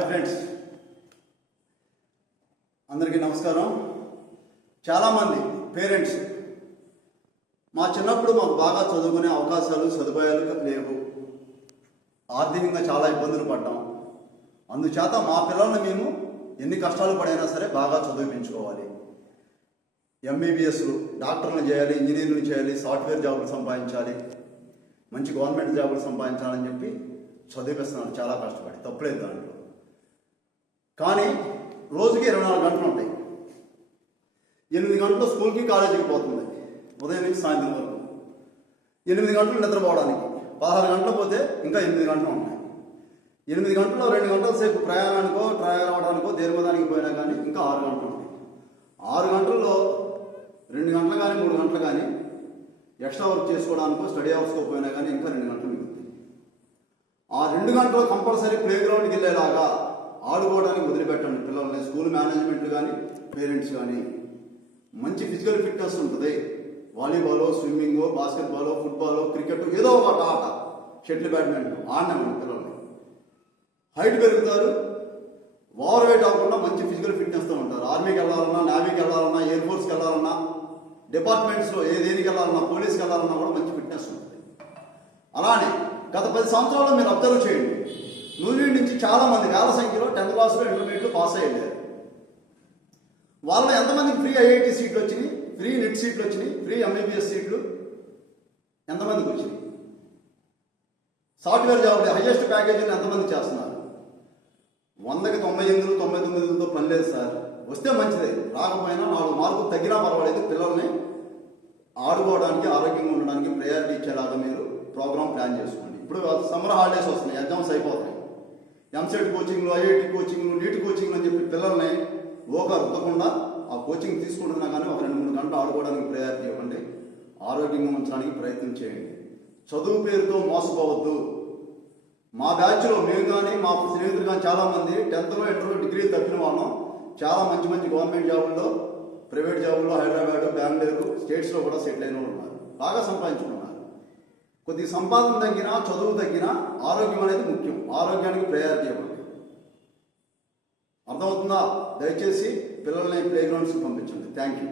Hi friends, అందరికీ నమస్కారం. చాలామంది పేరెంట్స్ మా చిన్నప్పుడు మాకు బాగా చదువుకునే అవకాశాలు సదుపాయాలు లేవు, ఆర్థికంగా చాలా ఇబ్బందులు పడ్డాం. అందుచేత మా పిల్లల్ని మేము ఎన్ని కష్టాలు పడైనా సరే బాగా చదివించుకోవాలి, ఎంబీబీఎస్లు డాక్టర్లు చేయాలి, ఇంజనీర్లు చేయాలి, సాఫ్ట్వేర్ జాబులు సంపాదించాలి, మంచి గవర్నమెంట్ జాబులు సంపాదించాలని చెప్పి చదివిస్తున్నాను చాలా కష్టపడి. తప్పులేదు దాంట్లో. కానీ రోజుకి 24 గంటలు ఉంటాయి. 8 గంటలు స్కూల్కి కాలేజీకి పోతుంది, ఉదయం నుంచి సాయంత్రం వరకు. 8 గంటలు నిద్రపోవడానికి, 16 గంటలు పోతే ఇంకా 8 గంటలు ఉంటాయి. 8 గంటల్లో 2 గంటల సేపు ప్రయాణానికో ట్రావెల్ అవ్వడానికో దేనిమదానికి పోయినా కానీ ఇంకా 6 గంటలు ఉంటాయి. 6 గంటల్లో 2 గంటలు కానీ 3 గంటలు కానీ ఎక్స్ట్రా వర్క్ చేసుకోవడానికో స్టడీ అవర్స్కో పోయినా కానీ ఇంకా 2 గంటలు మిగులుతాయి. ఆ 2 గంటలు కంపల్సరీ ప్లే గ్రౌండ్కి వెళ్ళేలాగా ఆడుకోవడానికి వదిలిపెట్టండి పిల్లల్ని. స్కూల్ మేనేజ్మెంట్లు కానీ పేరెంట్స్ కానీ మంచి ఫిజికల్ ఫిట్నెస్ ఉంటుంది. వాలీబాలో, స్విమ్మింగో, బాస్కెట్బాలో, ఫుట్బాలో, క్రికెట్, ఏదో ఒక ఆట, షటిల్, బ్యాడ్మింటన్ ఆడినామండి పిల్లల్ని. హైట్ పెరుగుతారు, ఓవర్ వెయిట్ అవ్వకుండా మంచి ఫిజికల్ ఫిట్నెస్తో ఉంటారు. ఆర్మీకి వెళ్ళాలన్నా, నేవీకి వెళ్ళాలన్నా, ఎయిర్ ఫోర్స్కి వెళ్ళాలన్నా, డిపార్ట్మెంట్స్లో దేనికి వెళ్ళాలన్నా, పోలీస్కి వెళ్ళాలన్నా కూడా మంచి ఫిట్నెస్ ఉంటుంది. అలానే గత 10 సంవత్సరాల్లో మీరు అబ్జర్వ్ చేయండి, నూజివీడు నుంచి చాలామంది వేల సంఖ్యలో 10th క్లాస్లో ఇంటర్మీడియట్లో పాస్ అయ్యారు. వాళ్ళలో ఎంతమందికి ఫ్రీ ఐఐటి సీట్లు వచ్చినాయి, ఫ్రీ నెట్ సీట్లు వచ్చినాయి, ఫ్రీ ఎంబీబీఎస్ సీట్లు ఎంతమందికి వచ్చినాయి? సాఫ్ట్వేర్ జాబ్లు హైయెస్ట్ ప్యాకేజీలు ఎంతమంది చేస్తున్నారు? 100కి 98, 99తో పని లేదు సార్. వస్తే మంచిదే, రాకపోయినా 4 మార్కులు తగ్గినా పర్వాలేదు. పిల్లల్ని ఆడుకోవడానికి, ఆరోగ్యంగా ఉండడానికి ప్రయారిటీ ఇచ్చేలాగా మీరు ప్రోగ్రామ్ ప్లాన్ చేసుకోండి. ఇప్పుడు సమ్మర్ హాలిడేస్ వస్తున్నాయి, ఎగ్జామ్స్ అయిపోతున్నాయి. ఎంసెట్ కోచింగ్లు, ఐఐటి కోచింగ్లు, నీట్ కోచింగ్లు అని చెప్పి పిల్లల్ని ఓగా రుద్దకుండా ఆ కోచింగ్ తీసుకుంటున్నా కానీ ఒక 2-3 గంటలు ఆడుకోవడానికి ప్రయారిటీ ఇవ్వండి. ఆరోగ్యంగా ఉంచడానికి ప్రయత్నం చేయండి. చదువు పేరుతో మోసపోవద్దు. మా బ్యాచ్లో మేము కానీ మా స్నేహితులు కానీ చాలామంది 10th, ఇంటర్లో డిగ్రీలు తప్పిన వాళ్ళం చాలా మంచి మంచి గవర్నమెంట్ జాబుల్లో, ప్రైవేట్ జాబుల్లో హైదరాబాద్, బెంగళూరు, స్టేట్స్లో కూడా సెటిల్ అయిన వాళ్ళు ఉన్నారు, బాగా సంపాదించుకున్నారు. కొద్ది సంపాదన తగ్గినా, చదువు తగ్గినా ఆరోగ్యం అనేది ముఖ్యం. ఆరోగ్యానికి ప్రయారిటీ ఇవ్వండి. అర్థమవుతుందా? దయచేసి పిల్లల్ని ప్లే గ్రౌండ్స్కి పంపించండి. Thank you.